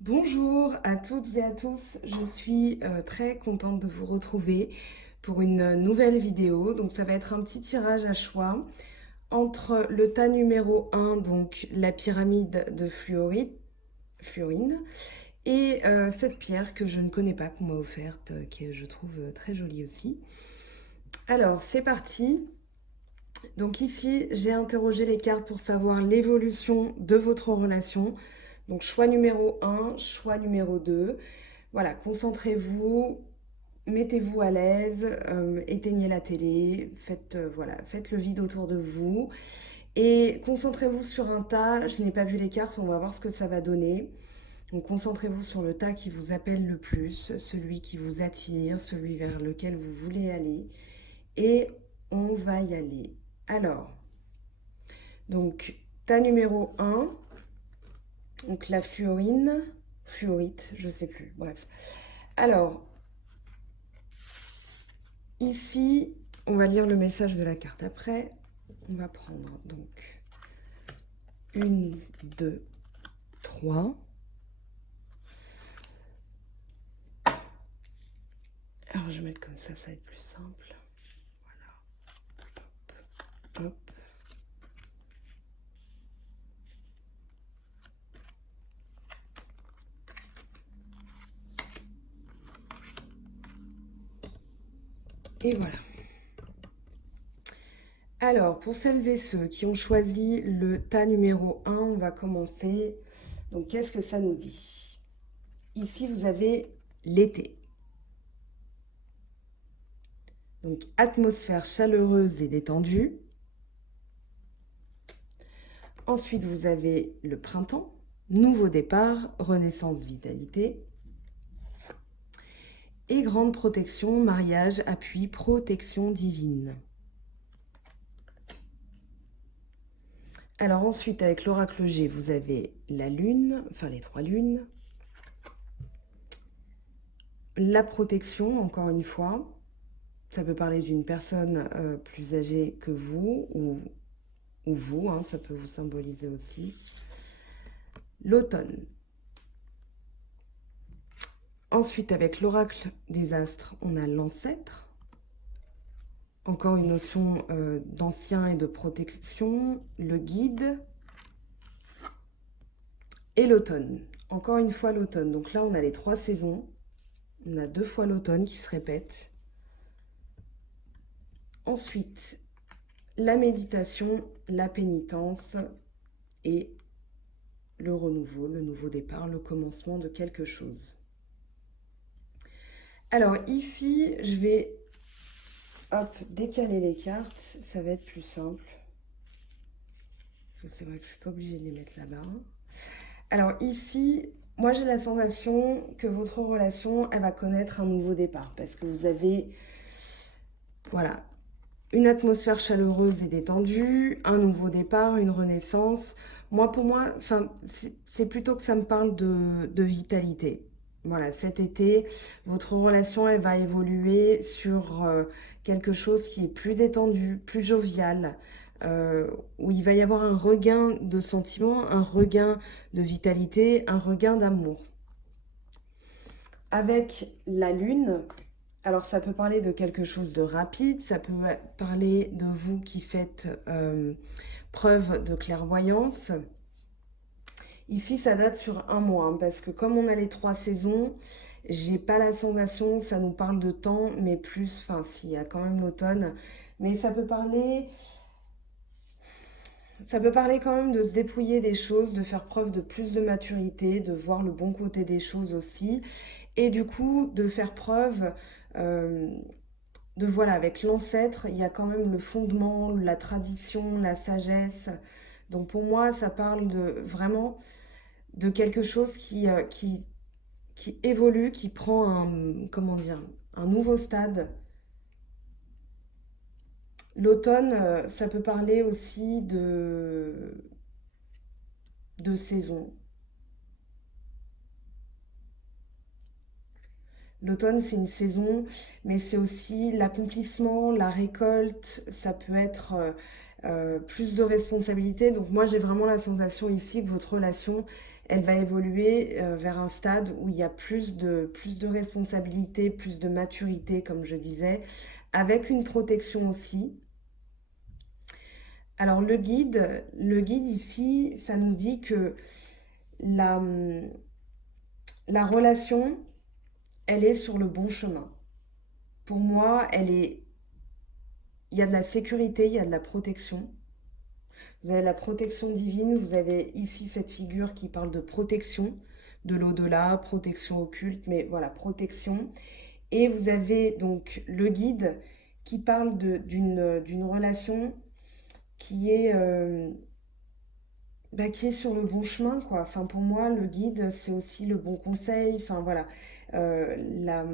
Bonjour à toutes et à tous, je suis très contente de vous retrouver pour une nouvelle vidéo. Donc ça va être un petit tirage à choix entre le tas numéro 1, donc la pyramide de fluorine, et cette pierre que je ne connais pas, qu'on m'a offerte, que je trouve très jolie aussi. Alors c'est parti. Donc ici, j'ai interrogé les cartes pour savoir l'évolution de votre relation. Donc choix numéro 1, choix numéro 2. Voilà, concentrez-vous, mettez-vous à l'aise, éteignez la télé, faites le vide autour de vous et concentrez-vous sur un tas. Je n'ai pas vu les cartes, on va voir ce que ça va donner. Donc concentrez-vous sur le tas qui vous appelle le plus, celui qui vous attire, celui vers lequel vous voulez aller. Et on va y aller. Alors, donc tas numéro 1, donc la fluorite, je sais plus, bref. Alors, ici, on va lire le message de la carte après. On va prendre donc une, deux, trois. Alors, je vais mettre comme ça va être plus simple. Voilà. Hop. Et voilà. Alors, pour celles et ceux qui ont choisi le tas numéro 1, on va commencer. Donc, qu'est-ce que ça nous dit? Ici, vous avez l'été. Donc, atmosphère chaleureuse et détendue. Ensuite, vous avez le printemps, nouveau départ, renaissance, vitalité. Et grande protection, mariage, appui, protection divine. Alors ensuite, avec l'oracle G, vous avez la lune, enfin les trois lunes. La protection, encore une fois. Ça peut parler d'une personne plus âgée que vous ou vous, hein, ça peut vous symboliser aussi. L'automne. Ensuite, avec l'oracle des astres, on a l'ancêtre. Encore une notion d'ancien et de protection. Le guide. Et l'automne. Encore une fois l'automne. Donc là, on a les trois saisons. On a deux fois l'automne qui se répète. Ensuite, la méditation, la pénitence et le renouveau, le nouveau départ, le commencement de quelque chose. Alors ici, je vais décaler les cartes, ça va être plus simple. C'est vrai que je ne suis pas obligée de les mettre là-bas. Alors ici, moi j'ai la sensation que votre relation, elle va connaître un nouveau départ parce que vous avez, voilà, une atmosphère chaleureuse et détendue, un nouveau départ, une renaissance. Pour moi, c'est plutôt que ça me parle de vitalité. Voilà, cet été, votre relation, elle va évoluer sur quelque chose qui est plus détendu, plus jovial, où il va y avoir un regain de sentiments, un regain de vitalité, un regain d'amour. Avec la lune, alors ça peut parler de quelque chose de rapide, ça peut parler de vous qui faites preuve de clairvoyance. Ici, ça date sur un mois, hein, parce que comme on a les trois saisons, j'ai pas la sensation que ça nous parle de temps, mais plus, enfin, s'il y a quand même l'automne, mais ça peut parler quand même de se dépouiller des choses, de faire preuve de plus de maturité, de voir le bon côté des choses aussi, et du coup, de faire preuve euh, voilà, avec l'ancêtre, il y a quand même le fondement, la tradition, la sagesse. Donc pour moi, ça parle de vraiment de quelque chose qui évolue, qui prend comment dire, un nouveau stade. L'automne, ça peut parler aussi de saison. L'automne, c'est une saison, mais c'est aussi l'accomplissement, la récolte, ça peut être plus de responsabilité. Donc moi, j'ai vraiment la sensation ici que votre relation, elle va évoluer vers un stade où il y a plus de responsabilité, plus de maturité, comme je disais, avec une protection aussi. Alors le guide ici, ça nous dit que la, la relation, elle est sur le bon chemin. Pour moi, il y a de la sécurité, il y a de la protection. Vous avez la protection divine, vous avez ici cette figure qui parle de protection, de l'au-delà, protection occulte, mais voilà, protection. Et vous avez donc le guide qui parle d'une relation qui est, qui est sur le bon chemin, quoi. Enfin, pour moi, le guide, c'est aussi le bon conseil. Enfin, voilà. Euh, la,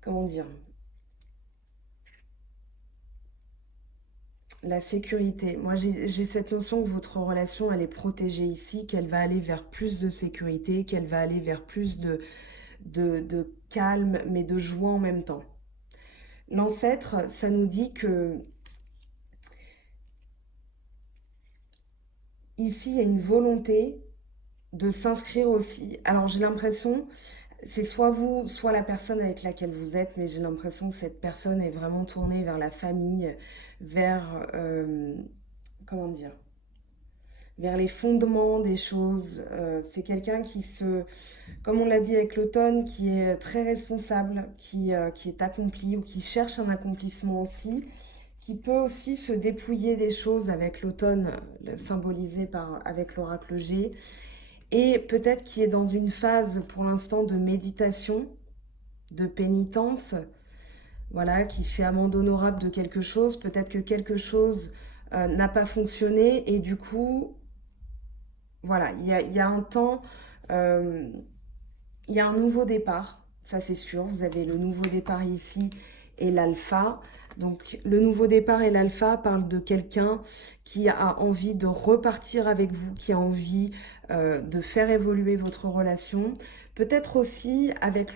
comment dire? La sécurité. Moi, j'ai cette notion que votre relation, elle est protégée ici, qu'elle va aller vers plus de sécurité, qu'elle va aller vers plus de calme, mais de joie en même temps. L'ancêtre, ça nous dit que ici, il y a une volonté de s'inscrire aussi. Alors, j'ai l'impression, c'est soit vous, soit la personne avec laquelle vous êtes, mais j'ai l'impression que cette personne est vraiment tournée vers la famille, vers, comment dire, vers les fondements des choses. C'est quelqu'un comme on l'a dit avec l'automne, qui est très responsable, qui est accompli ou qui cherche un accomplissement aussi, qui peut aussi se dépouiller des choses avec l'automne, symbolisé avec l'oracle G, et peut-être qui est dans une phase pour l'instant de méditation, de pénitence, voilà, qui fait amende honorable de quelque chose, peut-être que quelque chose n'a pas fonctionné, et du coup, voilà, il y a un temps, euh, il y a un nouveau départ, ça c'est sûr. Vous avez le nouveau départ ici et l'alpha. Donc le nouveau départ et l'alpha parlent de quelqu'un qui a envie de repartir avec vous, qui a envie de faire évoluer votre relation. Peut-être aussi avec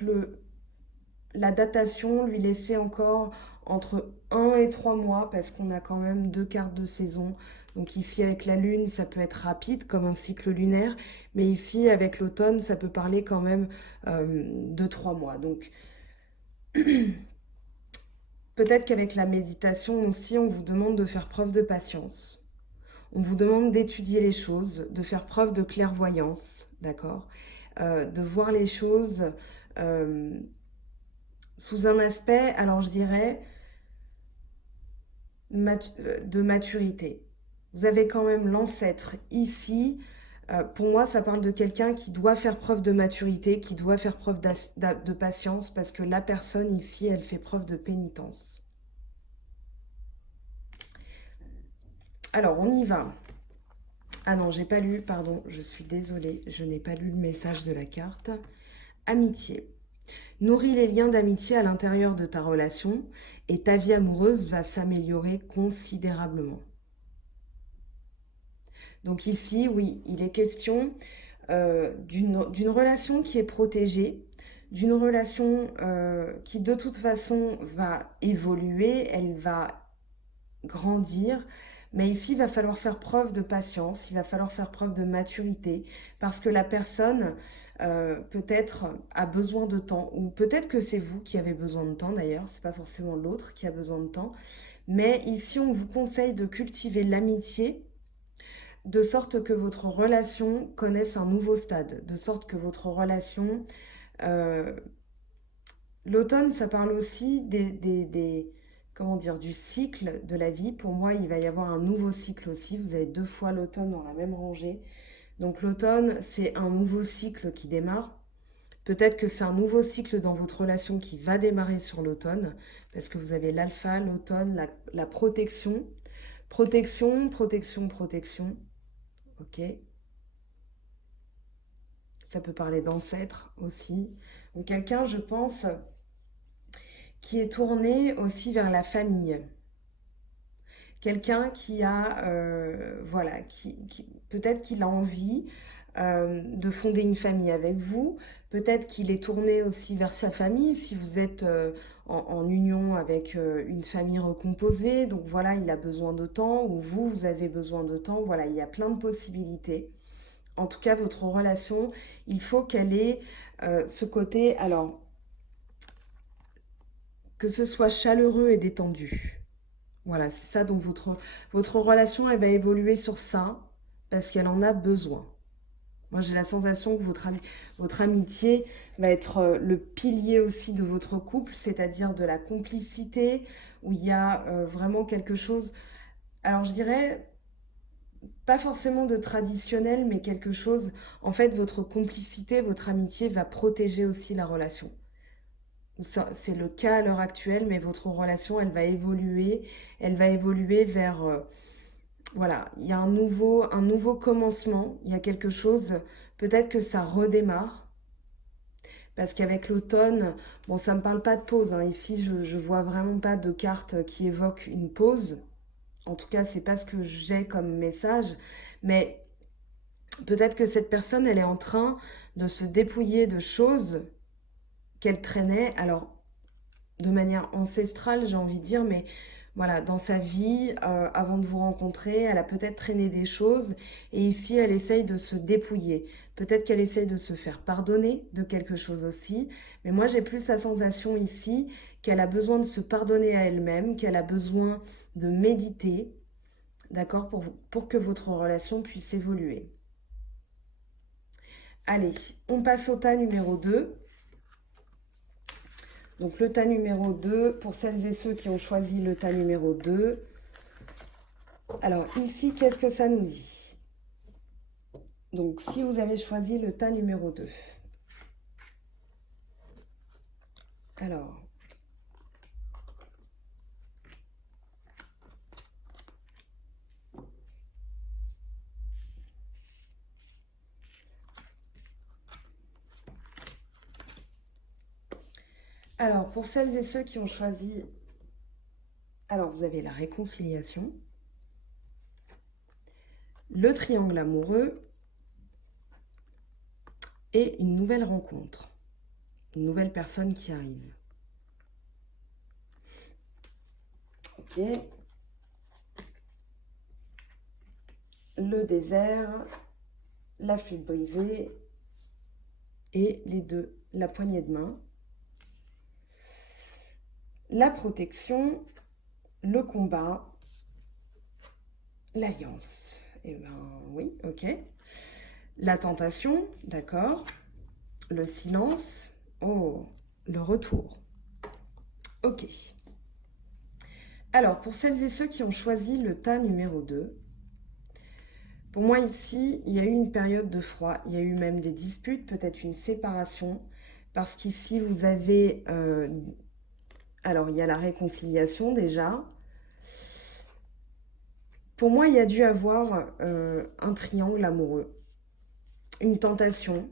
la datation, lui laisser encore entre 1 et 3 mois, parce qu'on a quand même 2 quarts de saison. Donc ici avec la lune, ça peut être rapide comme un cycle lunaire, mais ici avec l'automne, ça peut parler quand même de 3 mois. Donc peut-être qu'avec la méditation aussi, on vous demande de faire preuve de patience. On vous demande d'étudier les choses, de faire preuve de clairvoyance, d'accord, de voir les choses euh, sous un aspect, alors je dirais, de maturité. Vous avez quand même l'ancêtre ici. Pour moi, ça parle de quelqu'un qui doit faire preuve de maturité, qui doit faire preuve de patience, parce que la personne ici, elle fait preuve de pénitence. Alors, on y va. Ah non, j'ai pas lu, pardon, je suis désolée, je n'ai pas lu le message de la carte. Amitié. Nourris les liens d'amitié à l'intérieur de ta relation et ta vie amoureuse va s'améliorer considérablement. Donc ici, oui, il est question d'une relation qui est protégée, d'une relation qui de toute façon va évoluer, elle va grandir. Mais ici, il va falloir faire preuve de patience, il va falloir faire preuve de maturité, parce que la personne, peut-être, a besoin de temps, ou peut-être que c'est vous qui avez besoin de temps d'ailleurs, c'est pas forcément l'autre qui a besoin de temps. Mais ici, on vous conseille de cultiver l'amitié de sorte que votre relation connaisse un nouveau stade, de sorte que votre relation... euh, L'automne, ça parle aussi comment dire, du cycle de la vie. Pour moi, il va y avoir un nouveau cycle aussi. Vous avez 2 fois l'automne dans la même rangée. Donc l'automne, c'est un nouveau cycle qui démarre. Peut-être que c'est un nouveau cycle dans votre relation qui va démarrer sur l'automne, parce que vous avez l'alpha, l'automne, la protection. Protection, protection, protection. Ok. Ça peut parler d'ancêtres aussi. Donc quelqu'un, je pense, qui est tourné aussi vers la famille. Quelqu'un qui a, voilà, peut-être qu'il a envie de fonder une famille avec vous. Peut-être qu'il est tourné aussi vers sa famille si vous êtes en union avec une famille recomposée. Donc voilà, il a besoin de temps ou vous, vous avez besoin de temps. Voilà, il y a plein de possibilités. En tout cas, votre relation, il faut qu'elle ait ce côté, alors, que ce soit chaleureux et détendu. Voilà, c'est ça. Donc votre relation, elle va évoluer sur ça parce qu'elle en a besoin. Moi, j'ai la sensation que votre amitié va être le pilier aussi de votre couple, c'est-à-dire de la complicité, où il y a vraiment quelque chose, alors je dirais, pas forcément de traditionnel, mais quelque chose, en fait, votre complicité, votre amitié va protéger aussi la relation. C'est le cas à l'heure actuelle, mais votre relation, elle va évoluer vers voilà, il y a un nouveau commencement, il y a quelque chose, peut-être que ça redémarre, parce qu'avec l'automne, bon, ça ne me parle pas de pause, hein. Ici, je ne vois vraiment pas de carte qui évoque une pause. En tout cas, c'est pas ce que j'ai comme message, mais peut-être que cette personne, elle est en train de se dépouiller de choses qu'elle traînait, alors de manière ancestrale, j'ai envie de dire, mais voilà, dans sa vie, avant de vous rencontrer, elle a peut-être traîné des choses et ici, elle essaye de se dépouiller. Peut-être qu'elle essaye de se faire pardonner de quelque chose aussi, mais moi, j'ai plus la sensation ici qu'elle a besoin de se pardonner à elle-même, qu'elle a besoin de méditer, d'accord, pour que votre relation puisse évoluer. Allez, on passe au tas numéro 2. Donc le tas numéro 2, pour celles et ceux qui ont choisi le tas numéro 2. Alors ici, qu'est-ce que ça nous dit? Donc si vous avez choisi le tas numéro 2. Alors, pour celles et ceux qui ont choisi, alors vous avez la réconciliation, le triangle amoureux et une nouvelle rencontre, une nouvelle personne qui arrive. Ok. Le désert, la flûte brisée et les deux, la poignée de main. La protection, le combat, l'alliance. Eh ben oui, ok. La tentation, d'accord. Le silence, oh, le retour. Ok. Alors, pour celles et ceux qui ont choisi le tas numéro 2, pour moi ici, il y a eu une période de froid, il y a eu même des disputes, peut-être une séparation, parce qu'ici, vous avez... alors, il y a la réconciliation déjà. Pour moi, il y a dû avoir un triangle amoureux, une tentation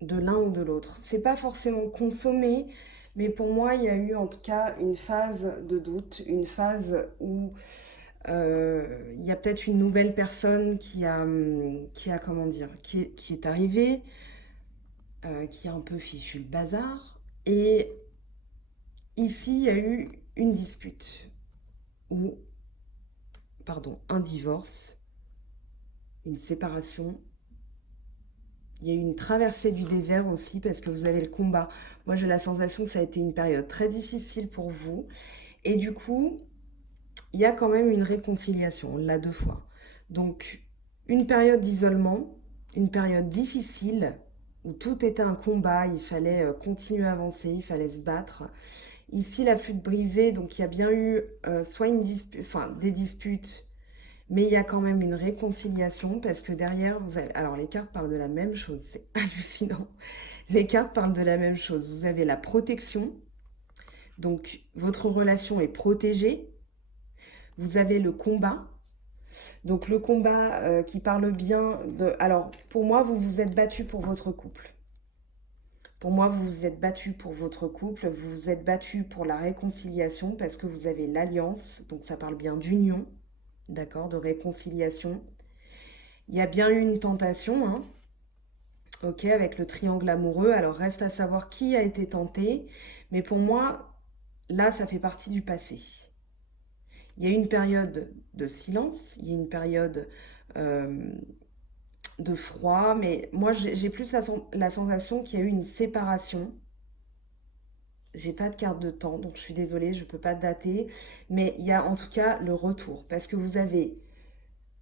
de l'un ou de l'autre. C'est pas forcément consommé, mais pour moi, il y a eu en tout cas une phase de doute, une phase où il y a peut-être une nouvelle personne qui a comment dire, qui est arrivée, qui a un peu fichu le bazar. Et ici, il y a eu une dispute, ou, pardon, un divorce, une séparation. Il y a eu une traversée du désert aussi parce que vous avez le combat. Moi, j'ai la sensation que ça a été une période très difficile pour vous. Et du coup, il y a quand même une réconciliation, on l'a 2 fois. Donc, une période d'isolement, une période difficile où tout était un combat, il fallait continuer à avancer, il fallait se battre. Ici, la flûte brisée, donc il y a bien eu soit des disputes, mais il y a quand même une réconciliation parce que derrière, vous avez... Alors, les cartes parlent de la même chose, c'est hallucinant. Les cartes parlent de la même chose. Vous avez la protection, donc votre relation est protégée. Vous avez le combat, donc le combat qui parle bien de... Alors, pour moi, vous vous êtes battu pour votre couple. Pour moi, vous vous êtes battu pour votre couple, vous vous êtes battu pour la réconciliation parce que vous avez l'alliance, donc ça parle bien d'union, d'accord, de réconciliation. Il y a bien eu une tentation, hein, ok, avec le triangle amoureux. Alors reste à savoir qui a été tenté, mais pour moi, là, ça fait partie du passé. Il y a eu une période de silence, il y a une période euh, de froid, mais moi, j'ai plus la sensation qu'il y a eu une séparation. J'ai pas de carte de temps, donc je suis désolée, je peux pas dater, mais il y a en tout cas le retour, parce que vous avez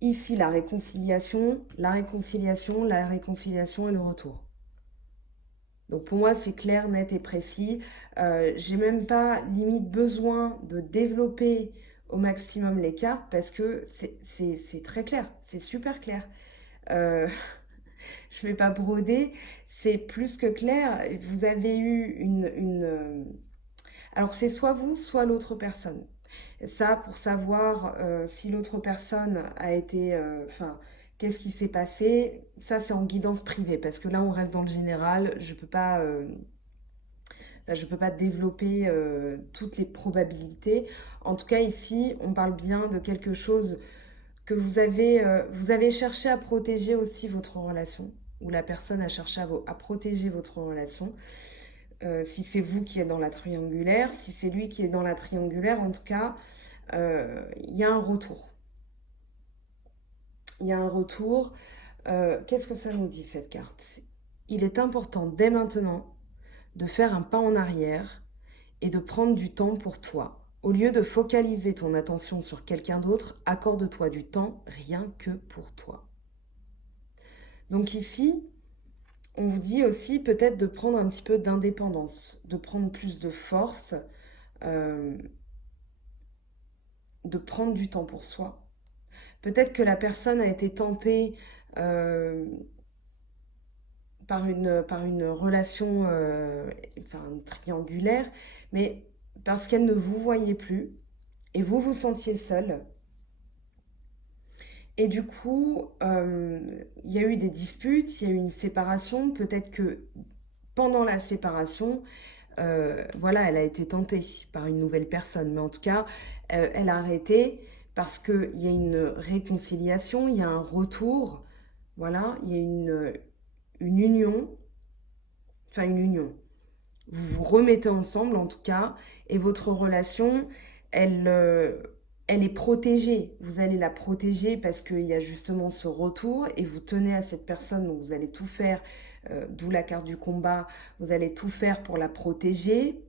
ici la réconciliation, la réconciliation, la réconciliation et le retour. Donc pour moi, c'est clair, net et précis. J'ai même pas limite besoin de développer au maximum les cartes parce que c'est très clair, c'est super clair. Euh, je ne vais pas broder, c'est plus que clair. Vous avez eu alors c'est soit vous, soit l'autre personne. Ça, pour savoir si l'autre personne a été... Enfin, qu'est-ce qui s'est passé, ça c'est en guidance privée, parce que là on reste dans le général, je peux pas développer toutes les probabilités. En tout cas ici, on parle bien de quelque chose que vous avez cherché à protéger aussi votre relation, ou la personne a cherché à protéger votre relation. Si c'est vous qui êtes dans la triangulaire, si c'est lui qui est dans la triangulaire, en tout cas, il y a un retour. Il y a un retour. Qu'est-ce que ça nous dit cette carte? Il est important dès maintenant de faire un pas en arrière et de prendre du temps pour toi. Au lieu de focaliser ton attention sur quelqu'un d'autre, accorde-toi du temps rien que pour toi. Donc ici, on vous dit aussi peut-être de prendre un petit peu d'indépendance, de prendre plus de force, euh, de prendre du temps pour soi. Peut-être que la personne a été tentée euh, par une relation enfin, triangulaire, mais parce qu'elle ne vous voyait plus et vous vous sentiez seul. Et du coup, il y a eu des disputes, il y a eu une séparation. Peut-être que pendant la séparation, voilà, elle a été tentée par une nouvelle personne. Mais en tout cas, elle a arrêté parce qu'il y a une réconciliation, il y a un retour. Voilà, il y a une union, enfin une union. Vous vous remettez ensemble en tout cas, et votre relation, elle, elle est protégée. Vous allez la protéger parce qu'il y a justement ce retour et vous tenez à cette personne, donc vous allez tout faire, d'où la carte du combat, vous allez tout faire pour la protéger.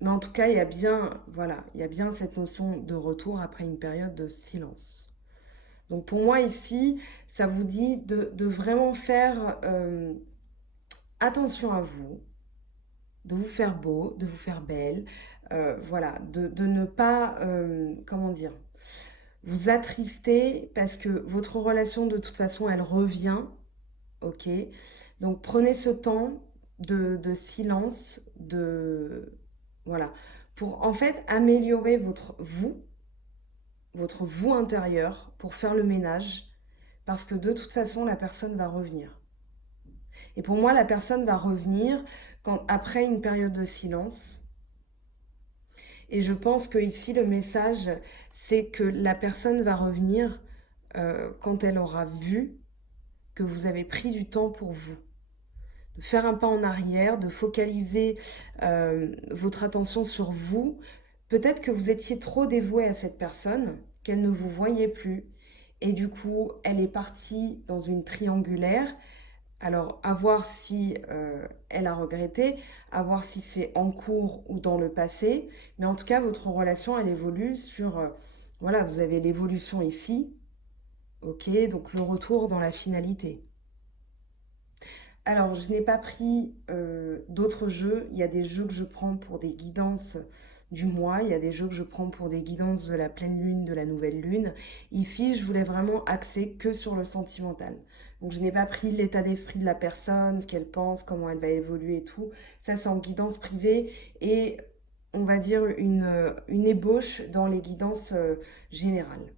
Mais en tout cas, il y a bien, voilà, il y a bien cette notion de retour après une période de silence. Donc pour moi ici, ça vous dit de vraiment faire attention à vous, de vous faire beau, de vous faire belle, voilà, de ne pas, comment dire, vous attrister parce que votre relation de toute façon elle revient, ok? Donc prenez ce temps de silence, voilà, pour en fait améliorer votre vous intérieur, pour faire le ménage, parce que de toute façon la personne va revenir. Et pour moi, la personne va revenir après une période de silence. Et je pense que ici, le message, c'est que la personne va revenir quand elle aura vu que vous avez pris du temps pour vous. De faire un pas en arrière, de focaliser votre attention sur vous. Peut-être que vous étiez trop dévoué à cette personne, qu'elle ne vous voyait plus. Et du coup, elle est partie dans une triangulaire. Alors, à voir si elle a regretté, à voir si c'est en cours ou dans le passé. Mais en tout cas, votre relation, elle évolue sur... voilà, vous avez l'évolution ici. Ok, donc le retour dans la finalité. Alors, je n'ai pas pris d'autres jeux. Il y a des jeux que je prends pour des guidances du mois. Il y a des jeux que je prends pour des guidances de la pleine lune, de la nouvelle lune. Ici, je voulais vraiment axer que sur le sentimental. Donc, je n'ai pas pris l'état d'esprit de la personne, ce qu'elle pense, comment elle va évoluer et tout. Ça, c'est en guidance privée et on va dire une ébauche dans les guidances générales.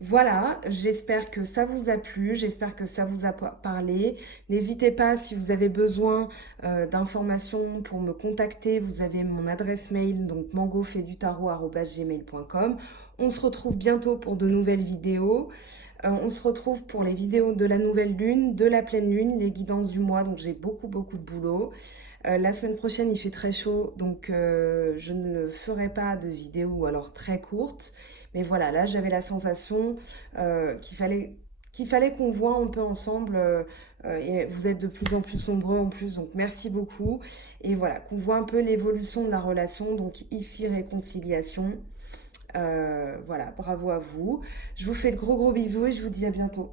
Voilà, j'espère que ça vous a plu, j'espère que ça vous a parlé. N'hésitez pas si vous avez besoin d'informations pour me contacter, vous avez mon adresse mail, donc mangofaidutarot@gmail.com. On se retrouve bientôt pour de nouvelles vidéos. On se retrouve pour les vidéos de la nouvelle lune, de la pleine lune, les guidances du mois, donc j'ai beaucoup de boulot. La semaine prochaine, il fait très chaud, donc je ne ferai pas de vidéo ou alors très courte. Mais voilà, là, j'avais la sensation qu'il fallait qu'on voit un peu ensemble. Et vous êtes de plus en plus nombreux en plus, donc merci beaucoup. Et voilà, qu'on voit un peu l'évolution de la relation. Donc ici, réconciliation. Voilà, bravo à vous. Je vous fais de gros bisous et je vous dis à bientôt.